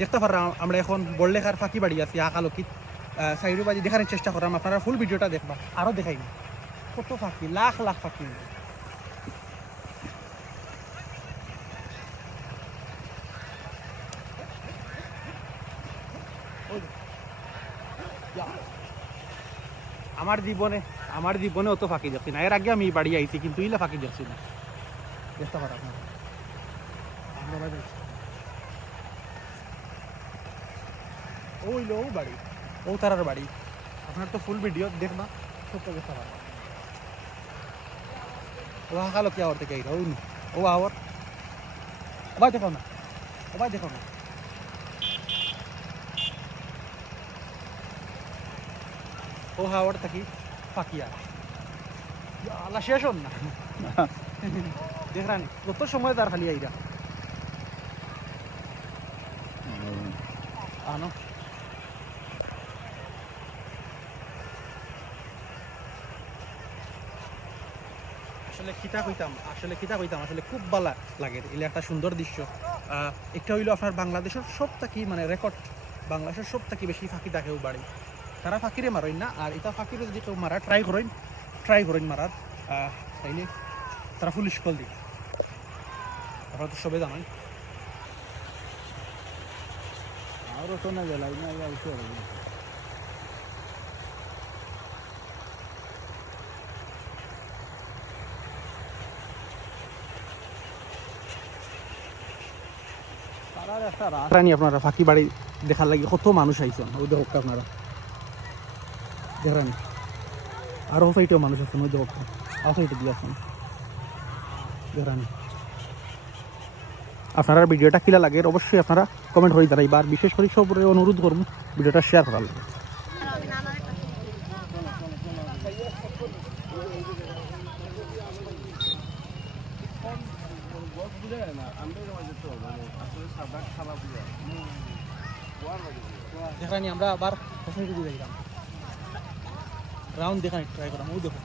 দেখতে পারলাম, আমরা এখন বড়লেখার ফাঁকি বাড়ি আছি আকালকি সাইডু বাজি দেখানোর চেষ্টা করলাম, আপনারা ফুল ভিডিওটা দেখবা আরও দেখাই কত ফাঁকি, লাখ লাখ ফাঁকি। আমার জীবনে আমার জীবনে অত ফাঁকি দেখছি না, এর আগে আমি বাড়ি আইছি, কিন্তু ইলা ফাঁকি দেখছি না। দেখতে পারো আমরা বাড়ি আছি। ওই লো বাড়ি ও তারার বাড়ি। আপনার তো ফুল ভিডিও দেখবা তো দেখতে পারবা ও হাকালো কি আওয়ার থেকে আইরা ওই ও আওয়ার ওবাই দেখো না ওবাই দেখো না। ও হাওয়ার থাকি ফাঁকিয়া। আল্লাহ শেষ হন না। দেখরানি কত সময় তার খালি আইরা। আনো। আসলে খিতা কইতাম, আসলে খিতা কইতাম, আসলে খুব ভালো লাগে। এলে একটা সুন্দর দৃশ্য। একটা হইল আপনার বাংলাদেশের সব থাকি মানে রেকর্ড বাংলাদেশের সব থাকি বেশি ফাঁকি থাকেও বাড়ি। তারা ফাঁকিরে মারেন না, আর এটা ফাঁকিরে যদি কেউ মারা ট্রাই করেন ট্রাই করেন মারার। তাইলে তারা ফুল কল দিই আপনারা তো সবে জানাই আরও তো না গেলাই না রানি আপনারা ফাঁকি বাড়ি দেখার লাগে কত মানুষ আইছেন ওই দেখো আপনারা। দেখেন আরও সাইটেও মানুষ আছেন ওই দেখো আও সাইটে দিয়ে আছেন। দেখেন, আপনারা ভিডিওটা কিলা লাগে, অবশ্যই আপনারা কমেন্ট করে দাঁড়াইবা আর বিশেষ করে সবরে অনুরোধ করব, ভিডিওটা শেয়ার করার লাগে। দেখানি, আমরা আবার ফসল দিয়ে দিলাম রাউন্ড দেখানি ট্রাই করলাম। ওই দেখো।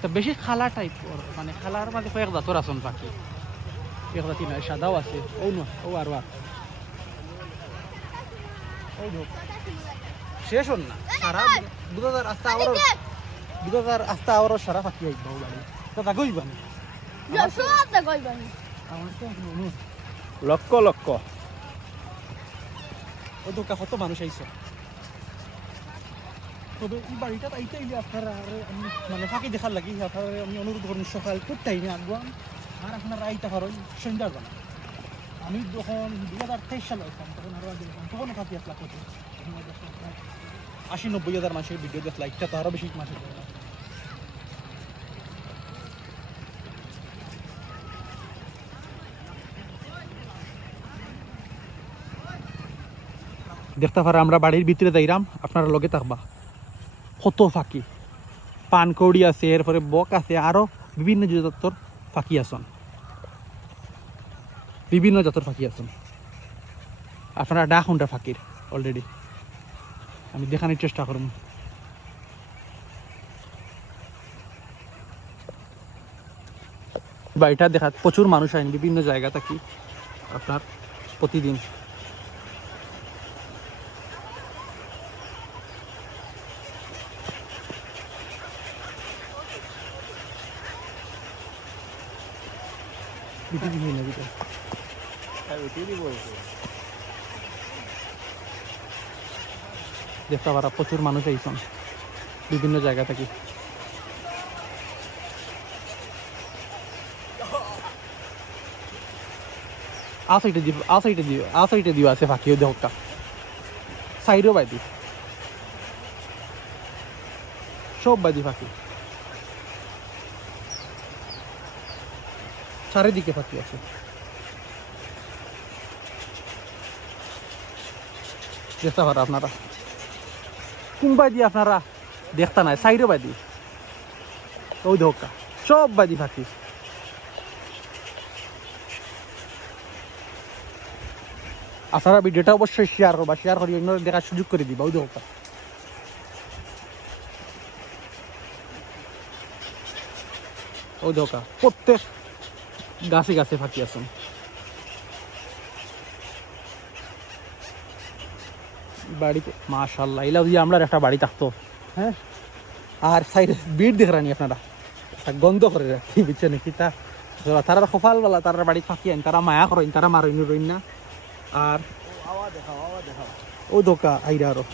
তো বেশি খালা টাইপ মানে খালার মাঝে কয়েক জাতর আসন পাখি এক জাতি নয় সাদাও আছে। ও নয়, ও আর আর শেষ হন না। সারা দু হাজার আস্তে আবার দু হাজার আস্তে আবার সারা পাখি আইব বাড়ি। লক্ষ লক্ষ। ও দোকা কত মানুষ আইছে? তবে এই বাড়িটা আইতে আইলে আপনারা আমি মানে ফাঁকি দেখার লাগি আপনারা আমি অনুরোধ করুন সকাল কোন টাইমে আগুয়ান আর আপনারা আইতে পারেন সন্ধ্যার বেলা। আমি যখন দু হাজার তেইশ সালে আসলাম তখন আরও আগে দেখলাম তখনও ফাঁকি আসলাম। আশি নব্বই হাজার মানুষের ভিডিও দেখলাম একটা তো আরও বেশি মাসের দেখতে পারে আমরা বাড়ির ভিতরে যাইরাম, আপনারা লগে থাকবা। কত ফাঁকি। পানকৌড়ি আছে, এরপরে বক আছে, আরও বিভিন্ন জাতর ফাঁকি আসন বিভিন্ন জাতর ফাঁকি আসন আপনারা ডাক শুনটা ফাঁকির অলরেডি আমি দেখানোর চেষ্টা করুন বাড়িটা দেখা প্রচুর মানুষ আইন, বিভিন্ন জায়গা থাকি। আপনার প্রতিদিন দিবি না বিটা দেখতে পারা প্রচুর মানুষ আইসন। বিভিন্ন জায়গা থেকে। আ সাইডে দিব আ সাইডে দিব আ সাইডে দিব আছে ফাঁকি ওই দেহটা। সাইডও বাইদি সব বাইদি ফাঁকি চারিদিকে ফাঁকি আছে। দেখতে পারা আপনারা। কোন বাদি আপনারা দেখতে নাই? সাইডও বাদি ওই ধোকা সব বাদি ফাঁকি আপনারা ভিডিওটা অবশ্যই শেয়ার করবা। শেয়ার করি অন্য দেখার সুযোগ করে দিবা। ওই ধোকা ওই ধোকা প্রত্যেক গাছে গাছে ফাঁকি আছেন বাড়িতে মাশাল্লাহ এলাও যদি আমরা একটা বাড়ি থাকতো হ্যাঁ? আর সাইড বিট দেখ রানি আপনারা। একটা গন্ধ করে রাখি বুঝছেন কি তা তারা সফালবেলা তারা বাড়ি ফাঁকি আন তারা মায়া করেন, তারা মারইন রইন না। আর ও দোকা আইরা আরও।